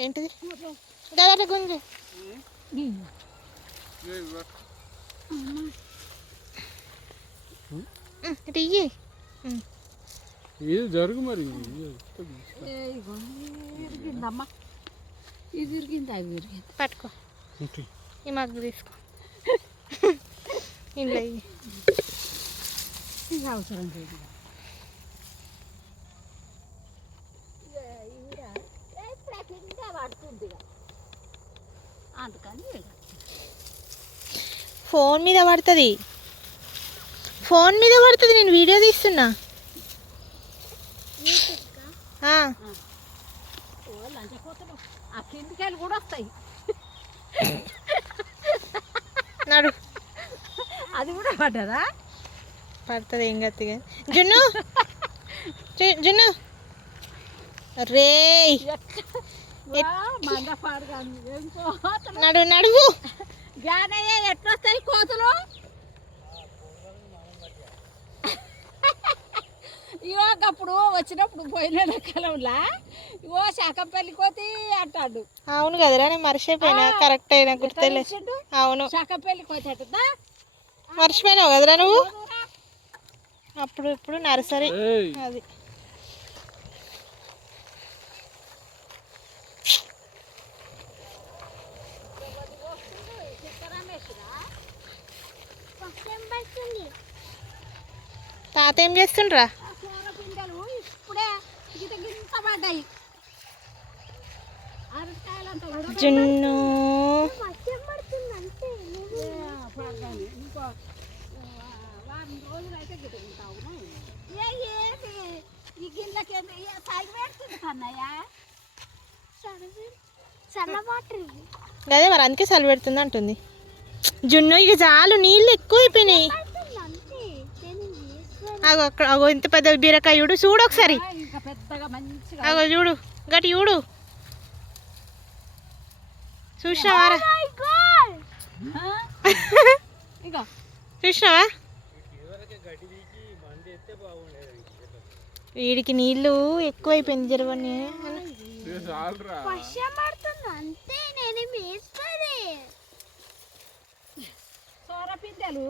ఏంటిది దాదాపు గుంజు టియ్యి ఇది జరుగు మరి ఇరిగిందమ్మా ఇది ఇరిగింది అది ఇరిగింది పట్టుకో ఈ మగ్గు తీసుకో ఇంట్లో ఇది అవసరం లేదు అందుకని ఫోన్ మీద పడుతుంది నేను వీడియో తీస్తున్నా లంచపోతాడు ఆ కిందికాయలు కూడా వస్తాయి నడు అది కూడా పడ్డదా పడుతుంది ఏం గట్టిగా జున్ను జున్ను రే నడు నడువు జానయ్య ఎట్లొస్తాయి కోతులు ఇగో అప్పుడు వచ్చినప్పుడు పోయిన కాలంలో ఇగో శాకంపల్లి కోతి అంటాడు. అవును కదరా నేను మర్చిపోయినా కరెక్ట్ అయినా గుర్తులే. అవును శాకంపల్లి కోతి అంటుందా మర్చిపోయినావు కదరా నువ్వు అప్పుడు ఇప్పుడు నర్సరీ అది తాత ఏం చేస్తుండ్రా జున్ను అదే మరి అందుకే చలి పెడుతుంది అంటుంది జున్ను. ఇక చాలు నీళ్ళు ఎక్కువ అయిపోయినాయి. అగో అక్కడ అగో ఇంత పెద్ద బీరకాయ చూడు చూడు ఒకసారి అగో చూడు గట్టి చూడు చూసినావారా చూసినావా వీడికి నీళ్ళు ఎక్కువైపోయింది జరవని సోరపిందెలు